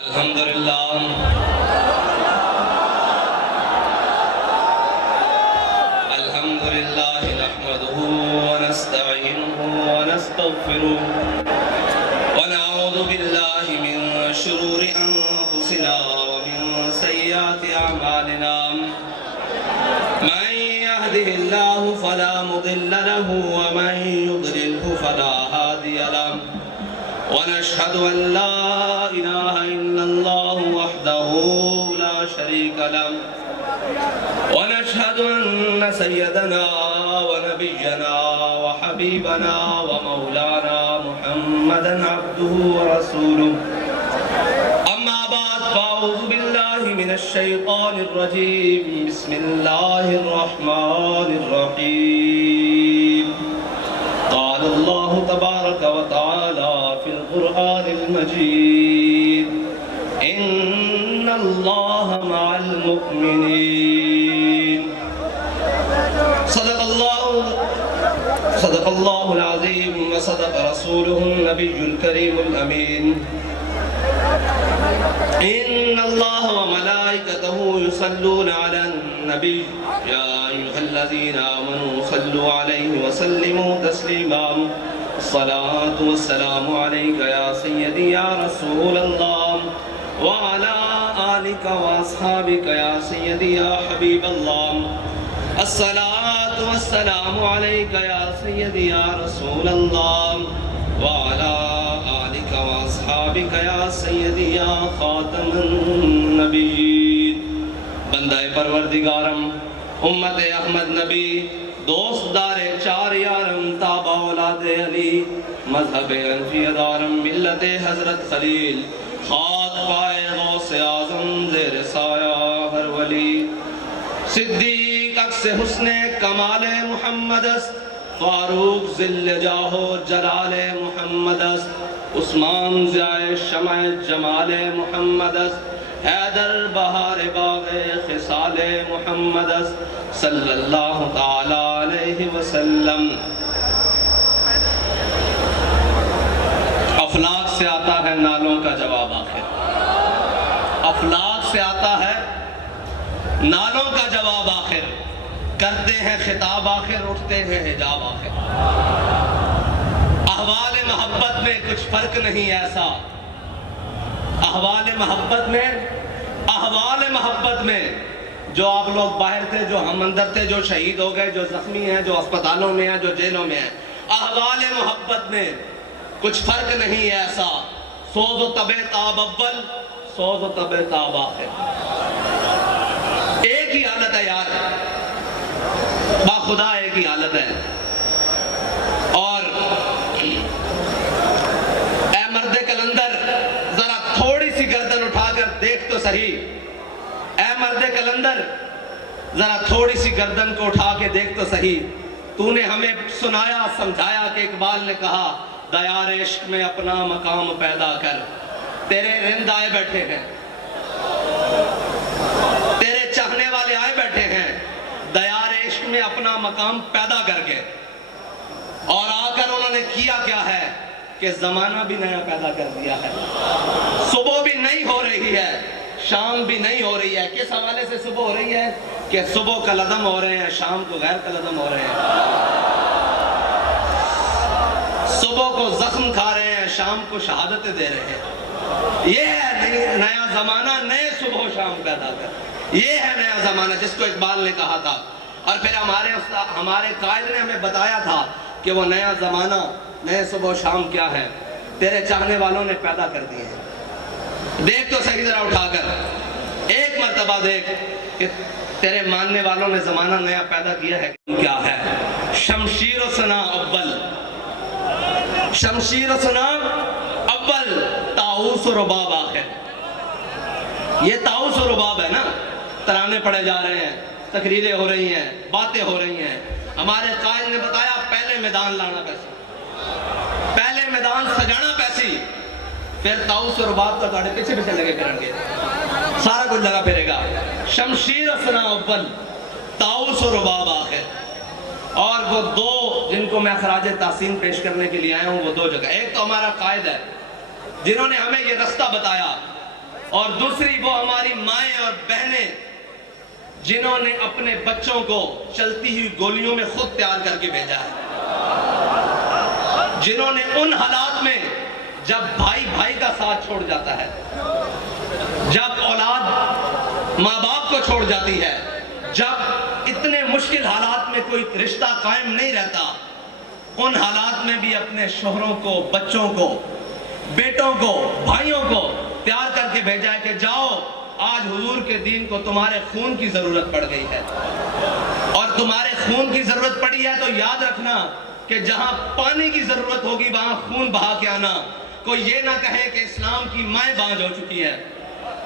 الحمدللہ الحمدللہ نحمده ونستعینه ونستغفره ونعوذ باللہ من شرور انفسنا ومن سیئات اعمالنا من يهده الله فلا مضل له ومن يضلله فلا هادي له ونشهد أن لا إله إلا الله وحده لا شريك له ونشهد أن سيدنا ونبينا وحبيبنا ومولانا محمدا عبده ورسوله أما بعد فأعوذ بالله من الشيطان الرجيم بسم الله الرحمن الرحيم قال الله تبارك وتعالى في القرآن المجيد إن الله مع المؤمنين صدق الله العظيم وصدق رسوله النبي الكريم الأمين إن الله وملائكته يصلون على النبي يا أيها الذين آمنوا صلوا عليه وسلموا تسليما الصلاة والسلام عليك يا سيدي يا رسول الله وعلى آلك وأصحابك يا سيدي يا حبيب الله الصلاة والسلام عليك يا سيدي يا رسول الله وعلى آلك وأصحابك يا سيدي يا خاتم النبيين بندہ پروردگارم امت احمد نبی دوست دار چار یارم تابع اولاد علی مذہب انفی دارم ملت حضرت خلیل خاک پائے غوث اعظم زیر سایہ ہر ولی صدیق عکس حسن کمال محمد است فاروق ذل جاہ و جلال محمد است عثمان ضیاء شمع جمال محمد است حیدر بہار باغ خصال محمد است صلی اللہ تعالی علیہ وسلم افلاک سے آتا ہے نالوں کا جواب آخر افلاک سے آتا ہے نالوں کا جواب آخر کرتے ہیں خطاب آخر اٹھتے ہیں حجاب آخر احوال محبت میں کچھ فرق نہیں ایسا احوال محبت میں جو آپ لوگ باہر تھے جو ہم اندر تھے جو شہید ہو گئے جو زخمی ہیں جو اسپتالوں میں ہیں جو جیلوں میں ہیں احوال محبت میں کچھ فرق نہیں ایسا سوز و طبع تاب اول سوز و طبع تاب آخر ایک ہی حالت ہے یار با خدا ایک ہی حالت ہے اور اے مرد کلندر ذرا تھوڑی سی گردن اٹھا کر دیکھ تو صحیح اے مرد کلندر ذرا تھوڑی سی گردن کو اٹھا کے دیکھ تو صحیح تو نے ہمیں سنایا سمجھایا کہ اقبال نے کہا دیار عشق میں اپنا مقام پیدا کر تیرے رند آئے بیٹھے ہیں تیرے چاہنے والے آئے بیٹھے ہیں دیار عشق میں اپنا مقام پیدا کر کے اور آ کر انہوں نے کیا کیا ہے کہ زمانہ بھی نیا پیدا کر دیا ہے صبح بھی نئی ہو رہی ہے شام بھی نہیں ہو رہی ہے کس حوالے سے صبح ہو رہی ہے کہ صبح کا لدم ہو رہے ہیں شام کو غیر کا لدم ہو رہے ہیں صبح کو زخم کھا رہے ہیں شام کو شہادتیں دے رہے ہیں یہ ہے نیا زمانہ نئے صبح و شام پیدا کر یہ ہے نیا زمانہ جس کو اقبال نے کہا تھا اور پھر ہمارے قائد نے ہمیں بتایا تھا کہ وہ نیا زمانہ نئے صبح و شام کیا ہے تیرے چاہنے والوں نے پیدا کر دیے ہیں دیکھ تو صحیح ذرا اٹھا کر ایک مرتبہ دیکھ کہ تیرے ماننے والوں نے زمانہ نیا پیدا کیا ہے کیا ہے شمشیر و سنا اول شمشیر و سنا اول طاؤس و رباب آخر یہ طاؤس و رباب ہے نا ترانے پڑے جا رہے ہیں تقریریں ہو رہی ہیں باتیں ہو رہی ہیں ہمارے قائد نے بتایا پہلے میدان لانا پیسی پہلے میدان سجانا پیسی پھر طاؤس و رباب کا تاڑے پیچھے پیچھے لگے پھرن گے سارا کچھ لگا پھرے گا شمشیر و سنا اول طاؤس و رباب آخر اور وہ دو جن کو میں خراج تحسین پیش کرنے کے لیے آیا ہوں وہ دو جگہ ایک تو ہمارا قائد ہے جنہوں نے ہمیں یہ رستہ بتایا اور دوسری وہ ہماری مائیں اور بہنیں جنہوں نے اپنے بچوں کو چلتی ہوئی گولیوں میں خود تیار کر کے بھیجا ہے، جنہوں نے ان حالات میں جب بھائی بھائی کا ساتھ چھوڑ جاتا ہے، جب اولاد ماں باپ کو چھوڑ جاتی ہے، جب اتنے مشکل حالات میں کوئی رشتہ قائم نہیں رہتا، ان حالات میں بھی اپنے شوہروں کو، بچوں کو، بیٹوں کو، بھائیوں کو تیار کر کے بھیجا ہے کہ جاؤ، آج حضور کے دین کو تمہارے خون کی ضرورت پڑ گئی ہے، اور تمہارے خون کی ضرورت پڑی ہے تو یاد رکھنا کہ جہاں پانی کی ضرورت ہوگی وہاں خون بہا کے آنا۔ کوئی یہ نہ کہے کہ اسلام کی مائیں بانجھ ہو چکی ہے،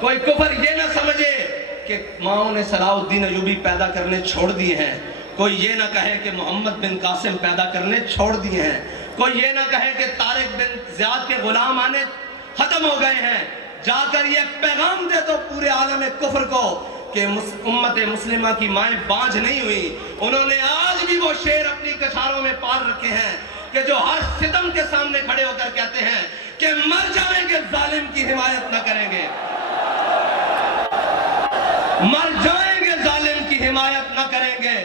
کوئی کفر یہ نہ سمجھے کہ ماؤں نے صلاح الدین ایوبی پیدا کرنے چھوڑ دیے ہیں، کوئی یہ نہ کہے کہ محمد بن قاسم پیدا کرنے چھوڑ دیے ہیں، کوئی یہ نہ کہے کہ طارق بن زیاد کے غلام آنے ختم ہو گئے ہیں۔ جا کر یہ پیغام دے تو پورے عالم کفر کو کہ امت مسلمہ کی مائیں بانجھ نہیں ہوئی۔ انہوں نے آج بھی وہ شعر اپنی کچھاروں میں پال رکھے ہیں کہ جو ہر ستم کے سامنے کھڑے ہو کر کہتے ہیں کہ مر جائیں گے ظالم کی حمایت نہ کریں گے، مر جائیں گے ظالم کی حمایت نہ کریں گے،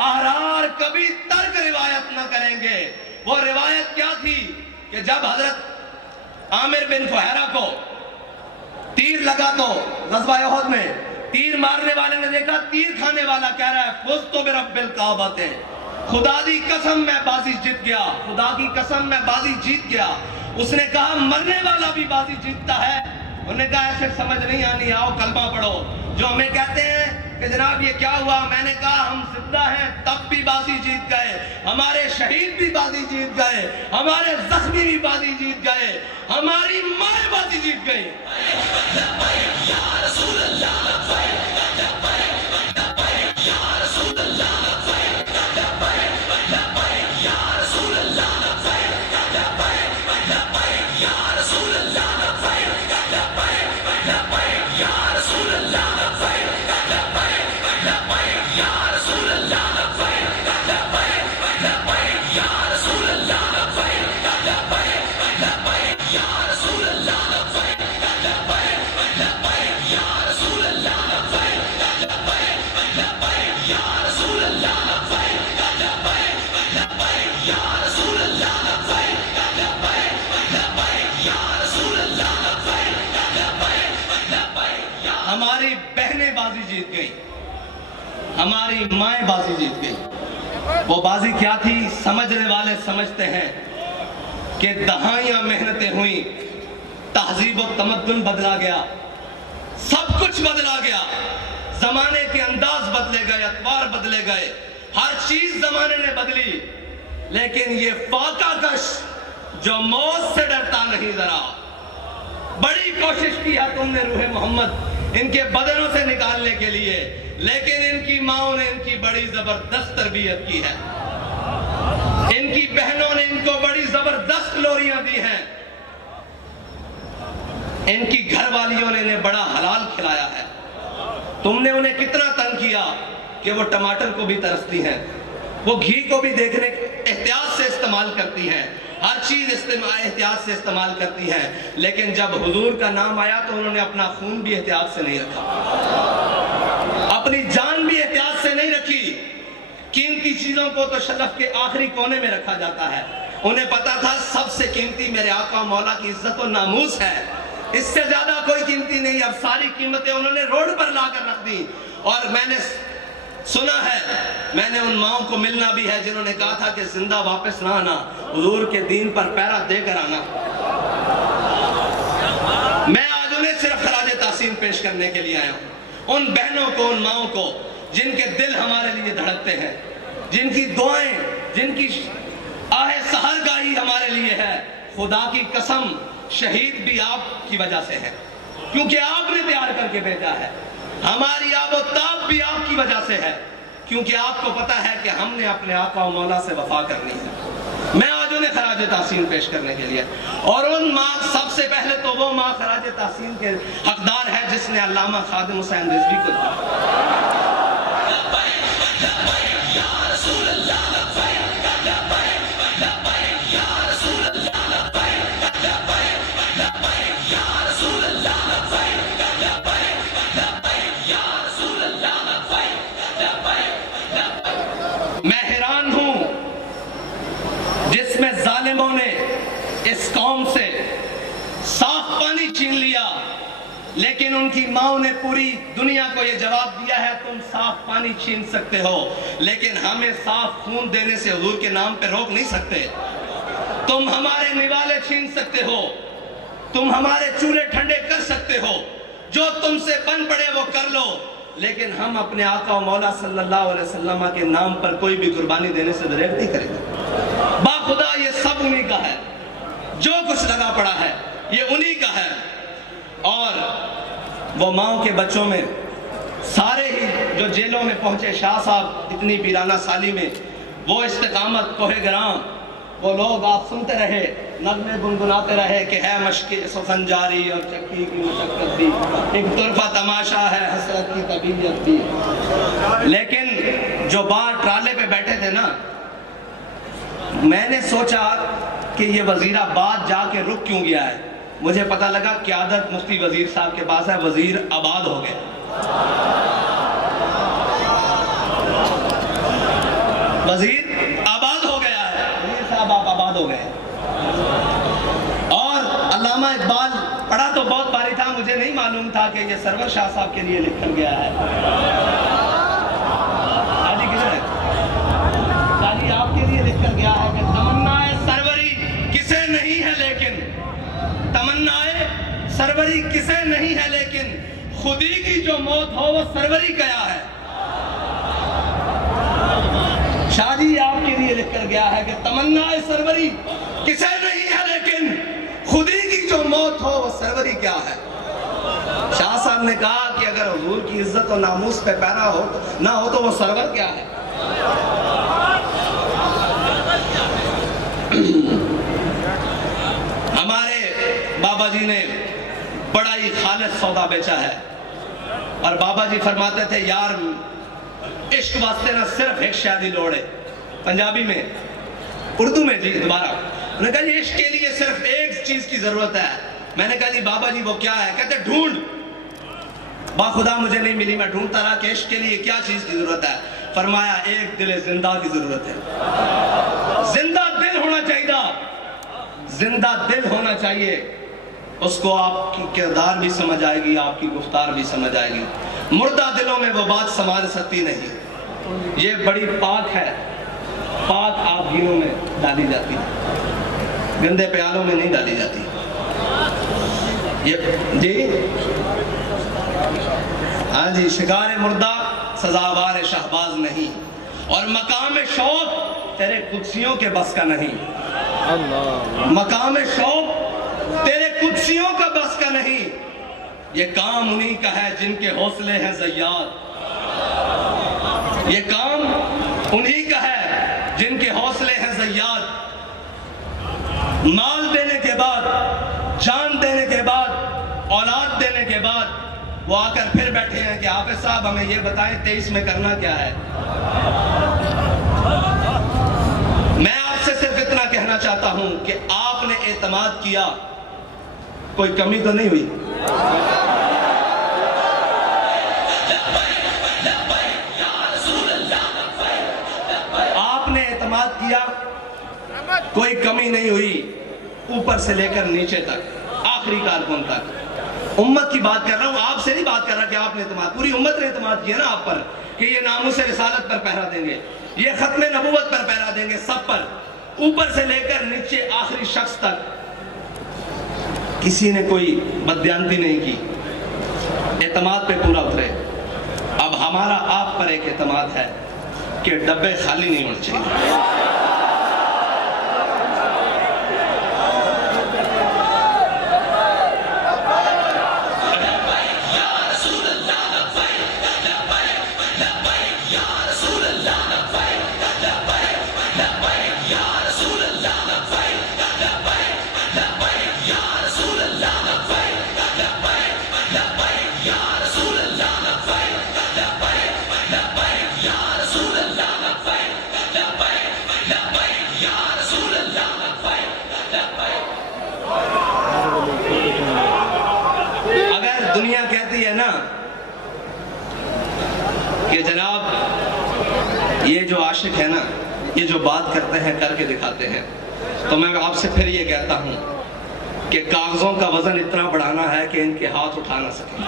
احرار کبھی ترک روایت نہ کریں گے۔ وہ روایت کیا تھی کہ جب حضرت عامر بن فہیرہ کو تیر لگا تو غزوہ احد میں تیر مارنے والے نے دیکھا تیر کھانے والا کہہ رہا ہے فزت برب الکعبۃ، خدا دی قسم میں بازی جیت گیا، خدا کی قسم میں بازی جیت گیا۔ اس نے کہا مرنے والا بھی بازی جیتتا ہے۔ انہوں نے کہا ایسے سمجھ نہیں آنی، آؤ کلمہ پڑھو۔ جو ہمیں کہتے ہیں کہ جناب یہ کیا ہوا، میں نے کہا ہم زندہ ہیں تب بھی بازی جیت گئے، ہمارے شہید بھی بازی جیت گئے، ہمارے زخمی بھی بازی جیت گئے، ہماری مائیں بازی جیت گئی۔ ہماری بہنیں بازی جیت گئی، ہماری مائیں بازی جیت گئی۔ وہ بازی کیا تھی سمجھنے والے سمجھتے ہیں کہ دہائیاں محنتیں ہوئیں، تہذیب و تمدن بدلا گیا، سب کچھ بدلا گیا، زمانے کے انداز بدلے گئے، اطوار بدلے گئے، ہر چیز زمانے نے بدلی، لیکن یہ فاقہ کش جو موت سے ڈرتا نہیں ذرا، بڑی کوشش کی ہے تم نے روح محمد ان کے بدنوں سے نکالنے کے لیے، لیکن ان کی ماؤں نے ان کی بڑی زبردست تربیت کی ہے، ان کی بہنوں نے ان کو بڑی زبردست لوریاں دی ہیں، ان کی گھر والیوں نے انہیں بڑا حلال کھلایا ہے۔ تم نے انہیں کتنا تنگ کیا کہ وہ ٹماٹر کو بھی ترستی ہیں، وہ گھی کو بھی دیکھنے احتیاط سے استعمال کرتی ہیں، ہر چیز احتیاط سے استعمال کرتی ہیں، لیکن جب حضور کا نام آیا تو انہوں نے اپنا خون بھی احتیاط سے نہیں رکھا، اپنی جان بھی احتیاط سے نہیں رکھی۔ قیمتی چیزوں کو تو شلف کے آخری کونے میں رکھا جاتا ہے، انہیں پتا تھا سب سے قیمتی میرے آقا مولا کی عزت و ناموس ہے، اس سے زیادہ کوئی قیمتی نہیں۔ اب ساری قیمتیں انہوں نے روڈ پر لا کر رکھ دی، اور میں نے سنا ہے، میں نے ان ماؤں کو ملنا بھی ہے جنہوں نے کہا تھا کہ زندہ واپس نہ آنا، حضور کے دین پر پیرا دے کر آنا۔ میں آج انہیں صرف خراج تحسین پیش کرنے کے لیے آیا ہوں، ان بہنوں کو، ان ماؤں کو جن کے دل ہمارے لیے دھڑکتے ہیں، جن کی دعائیں، جن کی آہ سحرگاہی ہمارے لیے ہے۔ خدا کی قسم شہید بھی آپ کی وجہ سے ہے، کیونکہ آپ نے تیار کر کے بھیجا ہے، ہماری آب و تاب بھی آپ کی وجہ سے ہے، کیونکہ آپ کو پتا ہے کہ ہم نے اپنے آقا و مولا سے وفا کرنی ہے۔ میں آج انہیں خراج تحسین پیش کرنے کے لیے، اور ان ماں سب سے پہلے تو وہ ماں خراج تحسین کے حقدار ہے جس نے علامہ خادم حسین رضوی کو دیا۔ پانی چھین لیا، لیکن ان کی ماں نے پوری دنیا کو یہ جواب دیا ہے تم صاف پانی چھین سکتے ہو، لیکن ہمیں صاف خون دینے سے حضور کے نام پہ روک نہیں سکتے۔ تم ہمارے نوالے چھین سکتے ہو، تم ہمارے چولہے ٹھنڈے کر سکتے ہو، جو تم سے بن پڑے وہ کر لو، لیکن ہم اپنے آقا و مولا صلی اللہ علیہ وسلم کے نام پر کوئی بھی قربانی دینے سے دریغ نہیں کریں گے۔ باخدا یہ سب انہی کا ہے، جو کچھ لگا پڑا ہے یہ انہی کا ہے۔ اور وہ ماؤں کے بچوں میں سارے ہی جو جیلوں میں پہنچے شاہ صاحب اتنی ویرانہ سالی میں، وہ استقامت کوہ گرام، وہ لوگ آپ سنتے رہے، نغمے گنگناتے رہے کہ ہے مشق سخن جاری اور چکی کی مشقت بھی، ایک طرفہ تماشا ہے حسرت کی طبیعت بھی۔ لیکن جو باہر ٹرالے پہ بیٹھے تھے نا، میں نے سوچا کہ یہ وزیر آباد جا کے رک کیوں گیا ہے، مجھے پتہ لگا قیادت مفتی وزیر صاحب کے پاس ہے، وزیر آباد ہو گئے۔ وزیر آباد ہو گیا ہے، وزیر صاحب آپ آباد ہو گئے۔ اور علامہ اقبال پڑھا تو بہت باری تھا، مجھے نہیں معلوم تھا کہ یہ سرور شاہ صاحب کے لیے لکھا گیا ہے۔ شاہی کدھر ہے؟ شاہی آپ کے لیے لکھا گیا ہے کہ تمنا سروری کسے نہیں ہے لیکن، تمنا سروری کسے نہیں ہے لیکن، خودی کی جو موت ہو وہ سروری کیا ہے۔ شاہ جی آپ کے لیے لکھ کر گیا ہے کہ تمنا سروری کسے نہیں ہے لیکن، خودی کی جو موت ہو وہ سروری کیا ہے۔ شاہ صاحب نے کہا کہ اگر حضور کی عزت و ناموس پہ پیرا ہو نہ ہو تو وہ سرور کیا ہے۔ ہمارے بابا جی نے بڑا ہی خالص سودا بیچا ہے، اور بابا جی فرماتے تھے یار عشق واسطے نہ صرف ایک شادی لوڑے، پنجابی میں، اردو میں، جی دوبارہ انہوں نے کہا جی عشق کے لیے صرف ایک چیز کی ضرورت ہے۔ میں نے کہا جی بابا جی وہ کیا ہے؟ کہتے ڈھونڈ۔ باخدا مجھے نہیں ملی، میں ڈھونڈتا رہا کہ عشق کے لیے کیا چیز کی ضرورت ہے، فرمایا ایک دل زندہ کی ضرورت ہے۔ زندہ دل ہونا چاہیے، زندہ دل ہونا چاہیے، اس کو آپ کی کردار بھی سمجھ آئے گی، آپ کی گفتار بھی سمجھ آئے گی۔ مردہ دلوں میں وہ بات سمجھ سکتی نہیں، یہ بڑی پاک ہے، پاک آپ گینوں میں ڈالی جاتی ہے، گندے پیالوں میں نہیں ڈالی جاتی۔ یہ جی ہاں جی، شکار مردہ سزاوار شہباز نہیں، اور مقام شوق تیرے قدسیوں کے بس کا نہیں، مقام شوق تیرے قدسیوں کا بس کا نہیں، یہ کام انہی کا ہے جن کے حوصلے ہیں زیاد، یہ کام انہی کا ہے جن کے حوصلے ہیں زیاد۔ مال دینے کے بعد، جان دینے کے بعد، اولاد دینے کے بعد وہ آ کر پھر بیٹھے ہیں کہ حافظ صاحب ہمیں یہ بتائیں 23 میں کرنا کیا ہے۔ میں آپ سے صرف اتنا کہنا چاہتا ہوں کہ آپ نے اعتماد کیا، کوئی کمی تو نہیں ہوئی؟ آپ نے اعتماد کیا، کوئی کمی نہیں ہوئی، اوپر سے لے کر نیچے تک، آخری کارکن تک۔ امت کی بات کر رہا ہوں، آپ سے نہیں بات کر رہا کہ آپ نے اعتماد، پوری امت نے اعتماد کیا نا آپ پر کہ یہ ناموس رسالت پر پہرا دیں گے، یہ ختم نبوت پر پہرا دیں گے، سب پر، اوپر سے لے کر نیچے آخری شخص تک کسی نے کوئی بددیانتی نہیں کی، اعتماد پہ پورا اترے۔ اب ہمارا آپ پر ایک اعتماد ہے کہ ڈبے خالی نہیں ہونے چاہیے۔ دنیا کہتی ہے نا کہ جناب یہ جو عاشق ہے نا، یہ جو بات کرتے ہیں کر کے دکھاتے ہیں، تو میں آپ سے پھر یہ کہتا ہوں کہ کاغذوں کا وزن اتنا بڑھانا ہے کہ ان کے ہاتھ اٹھا نہ سکیں،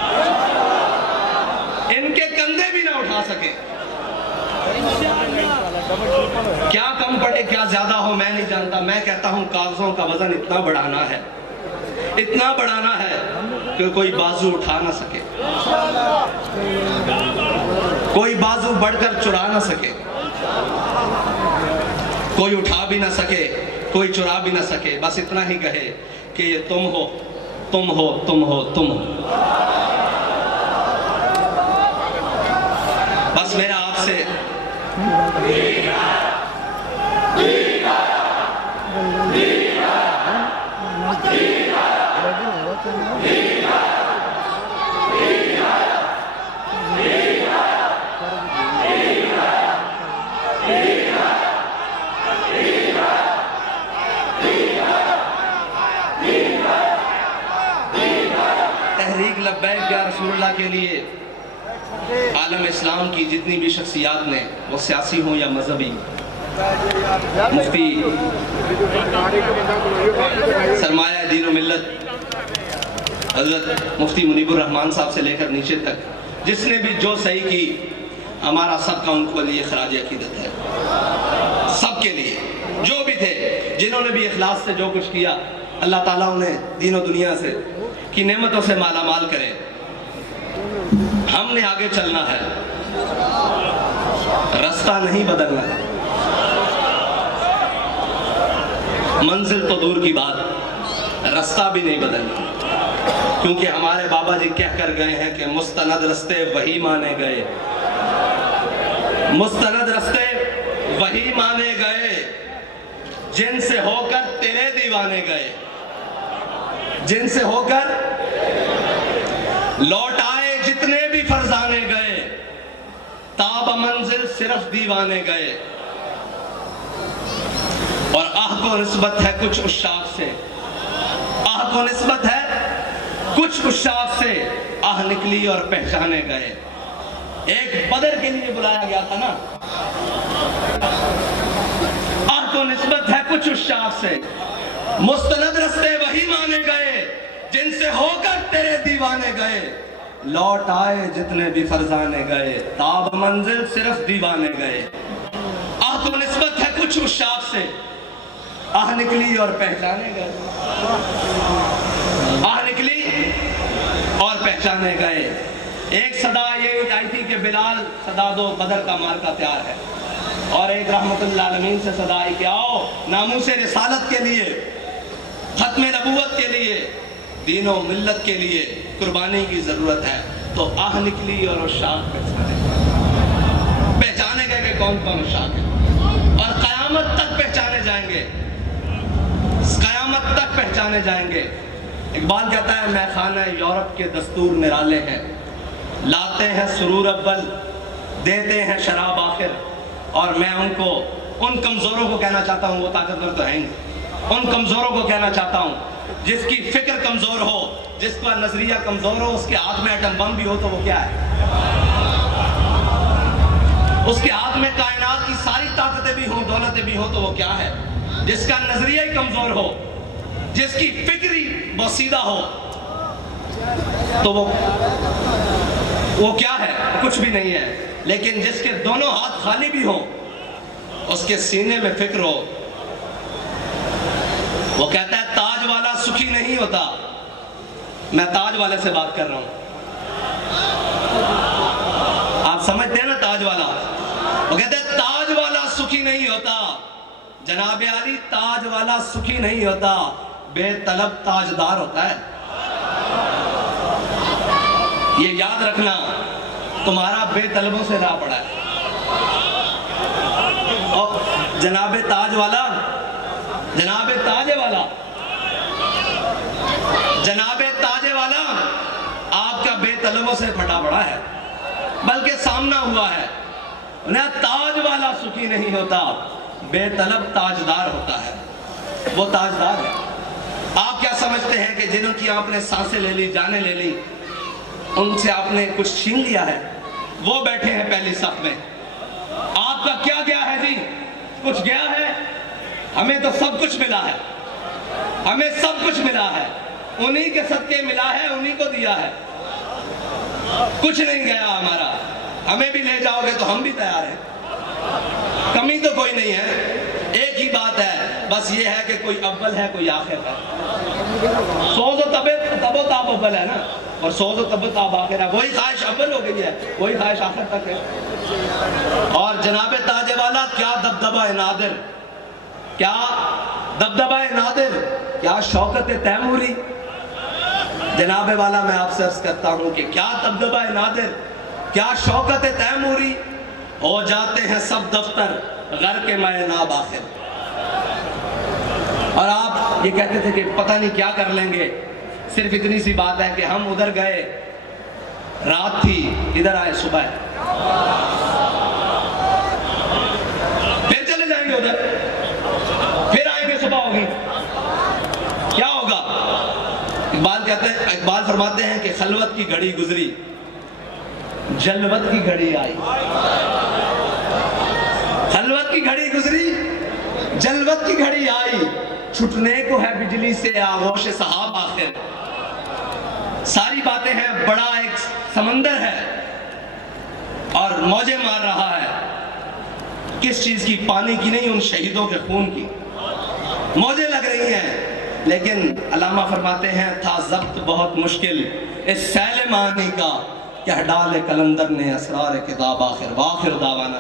ان کے کندھے بھی نہ اٹھا سکیں۔ کیا کم پڑے کیا زیادہ ہو میں نہیں جانتا، میں کہتا ہوں کاغذوں کا وزن اتنا بڑھانا ہے، اتنا بڑھانا ہے کہ کوئی بازو اٹھا نہ سکے، کوئی بازو بڑھ کر چرا نہ سکے، کوئی اٹھا بھی نہ سکے، کوئی چرا بھی نہ سکے، بس اتنا ہی کہے کہ یہ تم ہو، تم ہو، تم ہو، تم ہو۔ بس میرا آپ سے تحریک لبیک یا رسول اللہ کے لیے عالم اسلام کی جتنی بھی شخصیات نے، وہ سیاسی ہوں یا مذہبی، مفتی سرمایہ دین و ملت حضرت مفتی منیب الرحمان صاحب سے لے کر نیچے تک جس نے بھی جو صحیح کی، ہمارا سب کا ان کو لیے خراج عقیدت ہے، سب کے لیے جو بھی تھے، جنہوں نے بھی اخلاص سے جو کچھ کیا، اللہ تعالیٰ انہیں دین و دنیا سے کی نعمتوں سے مالا مال کرے۔ ہم نے آگے چلنا ہے، رستہ نہیں بدلنا ہے، منزل تو دور کی بات، رستہ بھی نہیں بدلنا، کیونکہ ہمارے بابا جی کہہ کر گئے ہیں کہ مستند رستے وہی مانے گئے، مستند رستے وہی مانے گئے جن سے ہو کر تیرے دیوانے گئے، جن سے ہو کر لوٹ آئے جتنے بھی فرزانے گئے، تاب منزل صرف دیوانے گئے۔ اور آہ کو نسبت ہے کچھ عشاق سے، آہ کو نسبت ہے کچھ عشاق سے، آہ نکلی اور پہچانے گئے۔ ایک بدر کے لیے بلایا گیا تھا نا، آہ کو نسبت ہے کچھ عشاق سے، مستند رستے وہی مانے گئے جن سے ہو کر تیرے دیوانے گئے، لوٹ آئے جتنے بھی فرزانے گئے، تاب منزل صرف دیوانے گئے۔ آہ کو نسبت ہے کچھ عشاق سے، آہ نکلی اور پہچانے گئے، آہ نکلی اور پہچانے گئے۔ ایک صدا یہ آئی تھی کہ بلال صدا دو بدر کا مارکا تیار ہے، اور ایک رحمت اللہ عالمین سے صدا آئی کہ آؤ ناموس رسالت کے لیے، ختم نبوت کے لیے، دین و ملت کے لیے قربانی کی ضرورت ہے۔ تو آہ نکلی اور عشاق پہچانے گئے کہ کون کون عشاق ہے، اور قیامت تک پہچانے جائیں گے، قیامت تک پہچانے جائیں گے۔ اقبال کہتا ہے میں خانہ یورپ کے دستور نرالے ہیں، لاتے ہیں سرور اول، دیتے ہیں شراب آخر، اور میں ان کمزوروں کو کہنا چاہتا ہوں، وہ طاقتور تو ہیں، ان کمزوروں کو کہنا چاہتا ہوں جس کی فکر کمزور ہو، جس کا نظریہ کمزور ہو، اس کے ہاتھ میں ایٹم بم بھی ہو تو وہ کیا ہے؟ اس کے ہاتھ میں کائنات کی ساری طاقتیں بھی ہوں، دولتیں بھی ہوں تو وہ کیا ہے؟ جس کا نظریہ ہی کمزور ہو، جس کی فکر ہی بوسیدہ ہو، تو وہ کیا ہے؟ کچھ بھی نہیں ہے۔ لیکن جس کے دونوں ہاتھ خالی بھی ہوں، اس کے سینے میں فکر ہو، وہ کہتا ہے تاج والا سکھی نہیں ہوتا۔ میں تاج والے سے بات کر رہا ہوں، آپ سمجھتے ہیں نا تاج والا؟ وہ کہتا ہے تاج والا سکھی نہیں ہوتا، جناب علی تاج والا سکھی نہیں ہوتا، بے طلب تاجدار ہوتا ہے۔ یہ یاد رکھنا، تمہارا بے طلبوں سے راہ پڑا ہے، اور جناب تاج والا، جناب تاج والا، جناب تاج والا آپ کا بے طلبوں سے پھٹا پڑا ہے، بلکہ سامنا ہوا ہے۔ تاج والا سکھی نہیں ہوتا، بے طلب تاجدار ہوتا ہے، وہ تاجدار ہے۔ آپ کیا سمجھتے ہیں کہ جنہوں کی آپ نے سانسیں لے لی، جانیں لے لی، ان سے آپ نے کچھ چھین لیا ہے؟ وہ بیٹھے ہیں پہلی صف میں، آپ کا کیا گیا ہے جی؟ کچھ گیا ہے؟ ہمیں تو سب کچھ ملا ہے، ہمیں سب کچھ ملا ہے۔ انہی کے صدقے ملا ہے، انہی کو دیا ہے، کچھ نہیں گیا ہمارا۔ ہمیں بھی لے جاؤ گے تو ہم بھی تیار ہیں، کمی تو کوئی نہیں ہے۔ ایک ہی بات ہے، بس یہ ہے کہ کوئی اول ہے کوئی آخر ہے۔ سوز و تب و تاب اول ہے نا، اور سوز و تب و تاب آخر ہے۔ وہی خواہش اول ہو گئی ہے، وہی خواہش آخر تک ہے۔ اور جناب تاج والا کیا دبدبہ نادر، کیا دبدبہ نادر، کیا شوکت تیموری۔ جناب والا میں آپ سے عرض کرتا ہوں کہ کیا دبدبہ نادر، کیا شوکت تیموری، ہو جاتے ہیں سب دفتر غرق مائے ناب آخر۔ اور آپ یہ کہتے تھے کہ پتہ نہیں کیا کر لیں گے، صرف اتنی سی بات ہے کہ ہم ادھر گئے رات تھی، ادھر آئے صبح ہے، پھر چلے جائیں گے ادھر، پھر آئیں گے صبح ہوگی، کیا ہوگا؟ اقبال فرماتے ہیں کہ خلوت کی گھڑی گزری، جلوت کی گھڑی آئی۔ خلوت کی گھڑی گزری، جلوت کی گھڑی آئی، چھٹنے کو ہے بجلی سے آغوش صحاب آخر۔ ساری باتیں ہیں، بڑا ایک سمندر ہے اور موجیں مار رہا ہے۔ کس چیز کی؟ پانی کی نہیں، ان شہیدوں کے خون کی موجیں لگ رہی ہیں۔ لیکن علامہ فرماتے ہیں تھا ضبط بہت مشکل اس سیل معنی کا، کہہ ڈالے قلندر نے اسرار کتاب آخر۔ وآخر دعوانا